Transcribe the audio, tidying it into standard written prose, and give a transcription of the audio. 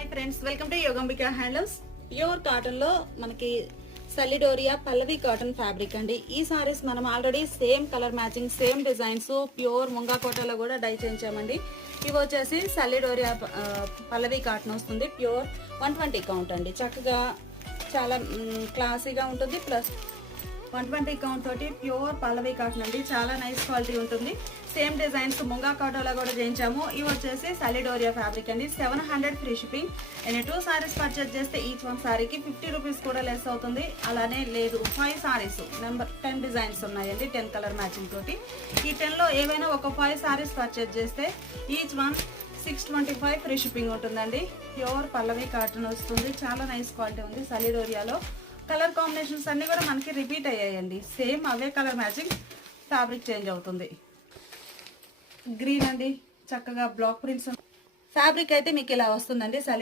Hi friends, welcome to Yogambika handlooms. Pure cotton లో మనకి సలిడోరియా పల్లవి cotton fabric అండి. ఈ సారీస్ మనం already same colour matching, same designs pure munga కోటలో కూడా డై చేయించామండి. ఇవి వచ్చేసి సలిడోరియా పల్లవి కాటన్ వస్తుంది. ప్యూర్ 120 కౌంట్ అండి. చక్కగా చాలా క్లాసీగా ఉంటుంది. ప్లస్ 120 కౌంట్ తోటి ప్యూర్ పల్లవి కాటన్ అండి. చాలా నైస్ క్వాలిటీ ఉంటుంది. సేమ్ డిజైన్స్ ముంగా కాటోలో కూడా చేయించాము. ఇవి వచ్చేసి సలిడోరియా ఫ్యాబ్రిక్ అండి. 700 ఫ్రీ షిప్పింగ్. నేను 2 సారీస్ పర్చేజ్ చేస్తే ఈచ్ వన్ సారీకి 50 రూపీస్ కూడా లెస్ అవుతుంది. అలానే లేదు 5 సారీస్ నెంబర్ 10 డిజైన్స్ ఉన్నాయండి. 10 కలర్ మ్యాచింగ్ తోటి. ఈ 10లో ఏవైనా ఒక 5 సారీస్ పర్చేజ్ చేస్తే ఈచ్ వన్ 625 ఫ్రీ షిప్పింగ్ ఉంటుందండి. ప్యూర్ పల్లవి కాటన్ వస్తుంది. చాలా నైస్ క్వాలిటీ ఉంది. సలిడోరియాలో కలర్ కాంబినేషన్స్ అన్ని కూడా మనకి రిపీట్ అయ్యాయండి. సేమ్ అవే కలర్ మ్యాచింగ్, ఫ్యాబ్రిక్ చేంజ్ అవుతుంది. గ్రీన్ అండి, చక్కగా బ్లాక్ ప్రింట్స్. ఫ్యాబ్రిక్ అయితే మీకు ఇలా వస్తుందండి.